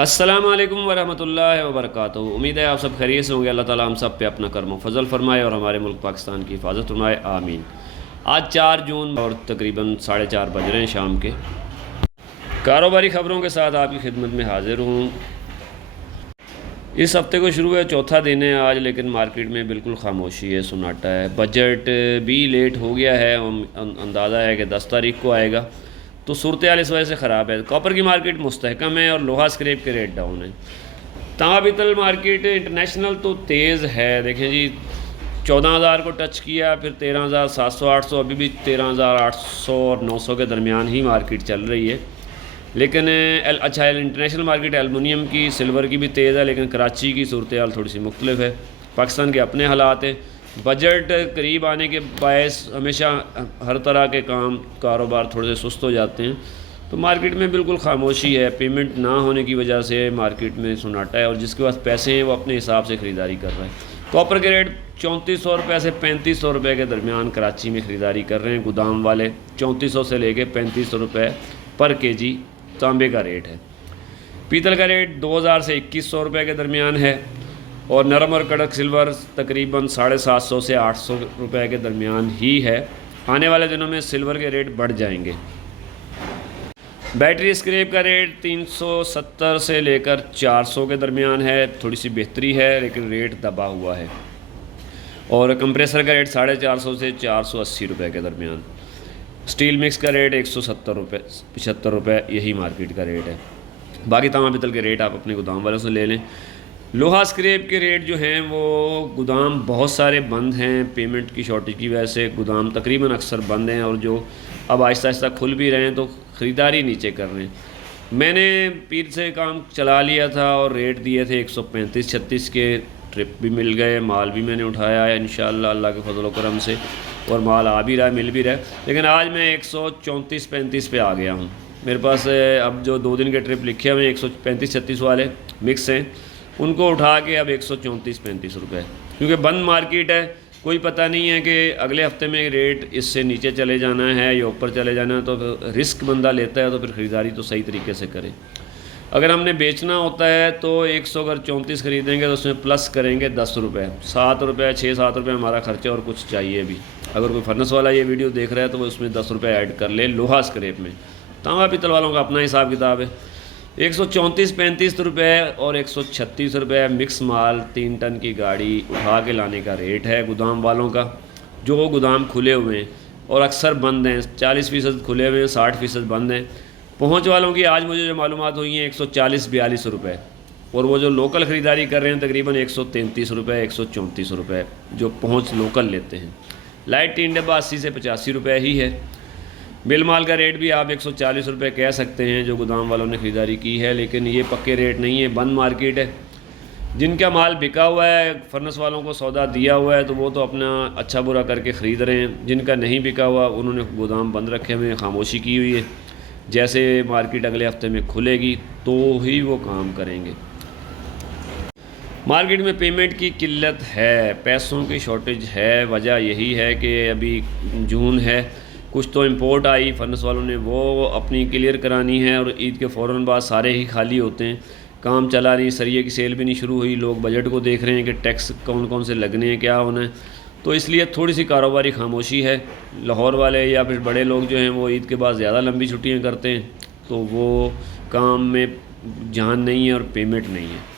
السلام علیکم ورحمۃ اللہ وبرکاتہ۔ امید ہے آپ سب خیریت سے ہوں گے۔ اللہ تعالیٰ ہم سب پہ اپنا کرم و فضل فرمائے اور ہمارے ملک پاکستان کی حفاظت فرمائے، آمین۔ آج 4 جون اور تقریباً 4:30 بج رہے ہیں شام کے۔ کاروباری خبروں کے ساتھ آپ کی خدمت میں حاضر ہوں۔ اس ہفتے کو شروع ہے، چوتھا دن ہے آج، لیکن مارکیٹ میں بالکل خاموشی ہے، سناٹا ہے۔ بجٹ بھی لیٹ ہو گیا ہے، اندازہ ہے کہ 10 تاریخ کو آئے گا، تو صورتحال اس وجہ سے خراب ہے۔ کاپر کی مارکیٹ مستحکم ہے اور لوہا اسکریپ کے ریٹ ڈاؤن ہیں۔ تانبا پیتل مارکیٹ انٹرنیشنل تو تیز ہے، دیکھیں جی 14,000 کو ٹچ کیا، پھر 13,700 800، ابھی بھی 13,800 اور 900 کے درمیان ہی مارکیٹ چل رہی ہے۔ لیکن اچھا انٹرنیشنل مارکیٹ ایلومینیم کی، سلور کی بھی تیز ہے، لیکن کراچی کی صورتحال تھوڑی سی مختلف ہے۔ پاکستان کے اپنے حالات ہیں، بجٹ قریب آنے کے باعث ہمیشہ ہر طرح کے کاروبار تھوڑے سے سست ہو جاتے ہیں، تو مارکیٹ میں بالکل خاموشی ہے۔ پیمنٹ نہ ہونے کی وجہ سے مارکیٹ میں سناٹا ہے، اور جس کے پاس پیسے ہیں وہ اپنے حساب سے خریداری کر رہے ہیں۔ کاپر کے ریٹ 3400 روپے سے 3500 روپے کے درمیان کراچی میں خریداری کر رہے ہیں گودام والے۔ 3400 سے لے کے 3500 روپے پر کے جی تانبے کا ریٹ ہے۔ پیتل کا ریٹ 2000 سے 2100 روپے کے درمیان ہے، اور نرم اور کڑک سلور تقریباً 750 سے 800 روپے کے درمیان ہی ہے۔ آنے والے دنوں میں سلور کے ریٹ بڑھ جائیں گے۔ بیٹری اسکریپ کا ریٹ 370 سے لے کر 400 کے درمیان ہے، تھوڑی سی بہتری ہے لیکن ریٹ دبا ہوا ہے۔ اور کمپریسر کا ریٹ 450 سے 480 روپے کے درمیان۔ سٹیل مکس کا ریٹ 170 روپے 75 روپے، یہی مارکیٹ کا ریٹ ہے۔ باقی تانبا پیتل کے ریٹ آپ اپنے گودام والوں سے لے لیں۔ لوہا اسکریپ کے ریٹ جو ہیں وہ گودام بہت سارے بند ہیں، پیمنٹ کی شارٹیج کی وجہ سے گودام تقریباً اکثر بند ہیں، اور جو اب آہستہ آہستہ کھل بھی رہے ہیں تو خریداری نیچے کر رہے ہیں۔ میں نے پیر سے کام چلا لیا تھا اور ریٹ دیے تھے 135-36 کے، ٹرپ بھی مل گئے، مال بھی میں نے اٹھایا ہے انشاءاللہ اللہ کے فضل و کرم سے، اور مال آ بھی رہا ہے، مل بھی رہا ہے۔ لیکن آج میں 134-35 پہ آ گیا ہوں۔ میرے پاس اب جو 2 دن کے ٹرپ لکھے ہوئے ہیں 135-36 والے مکس ہیں، ان کو اٹھا کے اب 134-35 روپے، کیونکہ بند مارکیٹ ہے، کوئی پتہ نہیں ہے کہ اگلے ہفتے میں ریٹ اس سے نیچے چلے جانا ہے یا اوپر چلے جانا ہے، تو رسک بندہ لیتا ہے تو پھر خریداری تو صحیح طریقے سے کرے۔ اگر ہم نے بیچنا ہوتا ہے تو 100 اگر 34 خریدیں گے تو اس میں پلس کریں گے 10 روپے، 7 روپے 6-7 روپے ہمارا خرچہ، اور کچھ چاہیے بھی۔ اگر کوئی فرنس والا یہ ویڈیو دیکھ رہا ہے تو وہ اس میں 10 روپے ایڈ کر لے لوہا اسکریپ میں۔ تانبا پیتل والوں کا اپنا حساب کتاب ہے۔ 134-35 روپے اور 136 روپے مکس مال 3 ٹن کی گاڑی اٹھا کے لانے کا ریٹ ہے گودام والوں کا، جو گودام کھلے ہوئے ہیں اور اکثر بند ہیں۔ 40% کھلے ہوئے ہیں، 60% بند ہیں۔ پہنچ والوں کی آج مجھے جو معلومات ہوئی ہیں 140-42 روپے، اور وہ جو لوکل خریداری کر رہے ہیں تقریباً 133 روپے 134 روپے جو پہنچ لوکل لیتے ہیں۔ لائٹ 3 ڈبہ 80 سے 85 روپے ہی ہے۔ بل مال کا ریٹ بھی آپ 140 روپے کہہ سکتے ہیں جو گودام والوں نے خریداری کی ہے، لیکن یہ پکے ریٹ نہیں ہے، بند مارکیٹ ہے۔ جن کا مال بکا ہوا ہے، فرنس والوں کو سودا دیا ہوا ہے، تو وہ تو اپنا اچھا برا کر کے خرید رہے ہیں۔ جن کا نہیں بکا ہوا انہوں نے گودام بند رکھے ہوئے ہیں، خاموشی کی ہوئی ہے۔ جیسے مارکیٹ اگلے ہفتے میں کھلے گی تو ہی وہ کام کریں گے۔ مارکیٹ میں پیمنٹ کی قلت ہے، پیسوں کی شارٹیج ہے، وجہ یہی ہے کہ ابھی جون ہے، کچھ تو امپورٹ آئی، فرنس والوں نے وہ اپنی کلیئر کرانی ہے، اور عید کے فوراً بعد سارے ہی خالی ہوتے ہیں، کام چلا نہیں، سریے کی سیل بھی نہیں شروع ہوئی، لوگ بجٹ کو دیکھ رہے ہیں کہ ٹیکس کون کون سے لگنے ہیں، کیا ہونا ہے، تو اس لیے تھوڑی سی کاروباری خاموشی ہے۔ لاہور والے یا پھر بڑے لوگ جو ہیں وہ عید کے بعد زیادہ لمبی چھٹیاں کرتے ہیں، تو وہ کام میں جان نہیں ہے اور پیمنٹ نہیں ہے،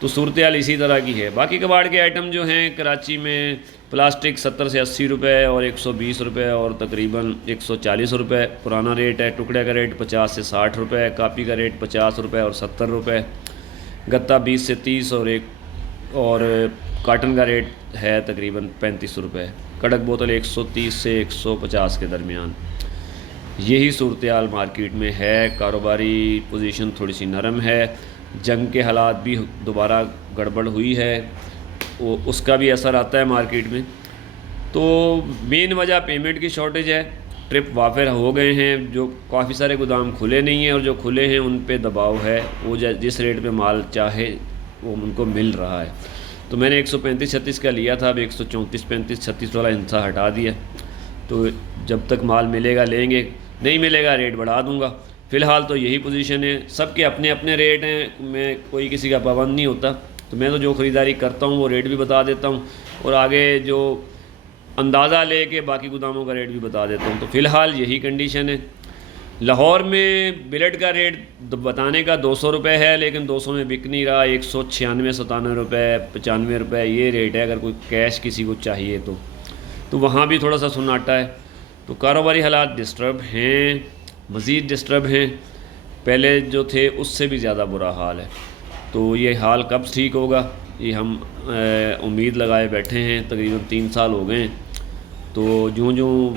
تو صورتحال اسی طرح کی ہے۔ باقی کباڑ کے آئٹم جو ہیں کراچی میں، پلاسٹک 70 سے 80 روپے اور 120 روپے اور تقریباً 140 روپے پرانا ریٹ ہے۔ ٹکڑے کا ریٹ 50 سے 60 روپے، کاپی کا ریٹ 50 روپے اور 70 روپے، گتا 20 سے 30 اور کاٹن کا ریٹ ہے تقریباً 35 روپے، کڑک بوتل 130 سے 150 کے درمیان۔ یہی صورتحال مارکیٹ میں ہے، کاروباری پوزیشن تھوڑی سی نرم ہے، جنگ کے حالات بھی دوبارہ گڑبڑ ہوئی ہے، اس کا بھی اثر آتا ہے مارکیٹ میں۔ تو مین وجہ پیمنٹ کی شارٹیج ہے، ٹرپ وافر ہو گئے ہیں، جو کافی سارے گودام کھلے نہیں ہیں، اور جو کھلے ہیں ان پہ دباؤ ہے، وہ جس ریٹ پہ مال چاہے وہ ان کو مل رہا ہے۔ تو میں نے 135-36 کا لیا تھا، اب 134-35-36 والا انسا ہٹا دیا، تو جب تک مال ملے گا لیں گے، نہیں ملے گا ریٹ بڑھا دوں گا۔ فی الحال تو یہی پوزیشن ہے، سب کے اپنے اپنے ریٹ ہیں، میں کوئی کسی کا پابند نہیں ہوتا، تو میں تو جو خریداری کرتا ہوں وہ ریٹ بھی بتا دیتا ہوں، اور آگے جو اندازہ لے کے باقی گوداموں کا ریٹ بھی بتا دیتا ہوں۔ تو فی الحال یہی کنڈیشن ہے۔ لاہور میں بلیٹ کا ریٹ بتانے کا 200 روپے ہے، لیکن 200 میں بک نہیں رہا، 196 97 روپے 95 روپے یہ ریٹ ہے اگر کوئی کیش کسی کو چاہیے تو وہاں بھی تھوڑا سا سناٹا ہے۔ تو کاروباری حالات ڈسٹرب ہیں، مزید ڈسٹرب ہیں، پہلے جو تھے اس سے بھی زیادہ برا حال ہے۔ تو یہ حال کب ٹھیک ہوگا، یہ ہم امید لگائے بیٹھے ہیں، تقریباً 3 سال ہو گئے ہیں۔ تو جوں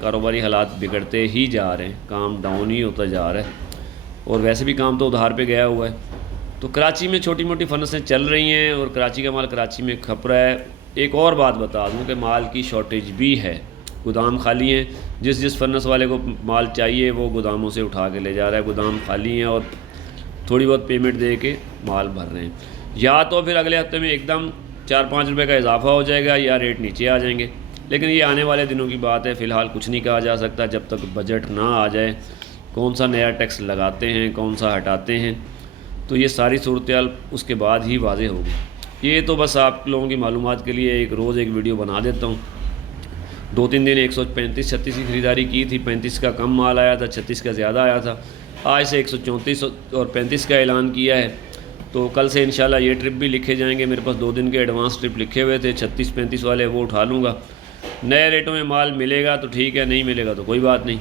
کاروباری حالات بگڑتے ہی جا رہے ہیں، کام ڈاؤن ہی ہوتا جا رہا ہے، اور ویسے بھی کام تو ادھار پہ گیا ہوا ہے۔ تو کراچی میں چھوٹی موٹی فنسیں چل رہی ہیں، اور کراچی کا مال کراچی میں کھپ رہا ہے۔ ایک اور بات بتا دوں کہ مال کی شارٹیج بھی ہے، گودام خالی ہیں، جس فرنس والے کو مال چاہیے وہ گوداموں سے اٹھا کے لے جا رہا ہے، گودام خالی ہیں اور تھوڑی بہت پیمنٹ دے کے مال بھر رہے ہیں۔ یا تو پھر اگلے ہفتے میں ایک دم 4-5 روپے کا اضافہ ہو جائے گا، یا ریٹ نیچے آ جائیں گے، لیکن یہ آنے والے دنوں کی بات ہے، فی الحال کچھ نہیں کہا جا سکتا جب تک بجٹ نہ آ جائے، کون سا نیا ٹیکس لگاتے ہیں، کون سا ہٹاتے ہیں، تو یہ ساری صورتحال اس کے بعد ہی واضح ہوگی۔ یہ تو بس آپ لوگوں کی معلومات کے لیے روز ایک ویڈیو بنا دیتا ہوں۔ 2-3 دن 135-36 کی خریداری کی تھی، 35 کا کم مال آیا تھا، 36 کا زیادہ آیا تھا، آج سے 134 اور 35 کا اعلان کیا ہے۔ تو کل سے انشاءاللہ یہ ٹرپ بھی لکھے جائیں گے، میرے پاس 2 دن کے ایڈوانس ٹرپ لکھے ہوئے تھے، 36-35 والے وہ اٹھا لوں گا۔ نئے ریٹوں میں مال ملے گا تو ٹھیک ہے، نہیں ملے گا تو کوئی بات نہیں۔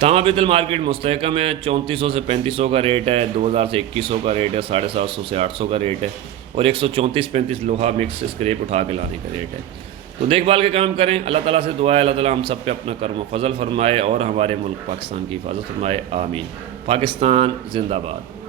تاما بیتل مارکیٹ مستحکم ہے، 3400 سے 3500 کا ریٹ ہے، 2000 سے 2100 کا ریٹ ہے، 750 سے 800 کا ریٹ ہے، اور 134-35 لوہا مکس اسکریپ اٹھا کے لانے کا ریٹ ہے۔ تو دیکھ بھال کے کام کریں، اللہ تعالیٰ سے دعا ہے اللہ تعالیٰ ہم سب پہ اپنا کرم و فضل فرمائے اور ہمارے ملک پاکستان کی حفاظت فرمائے، آمین۔ پاکستان زندہ باد۔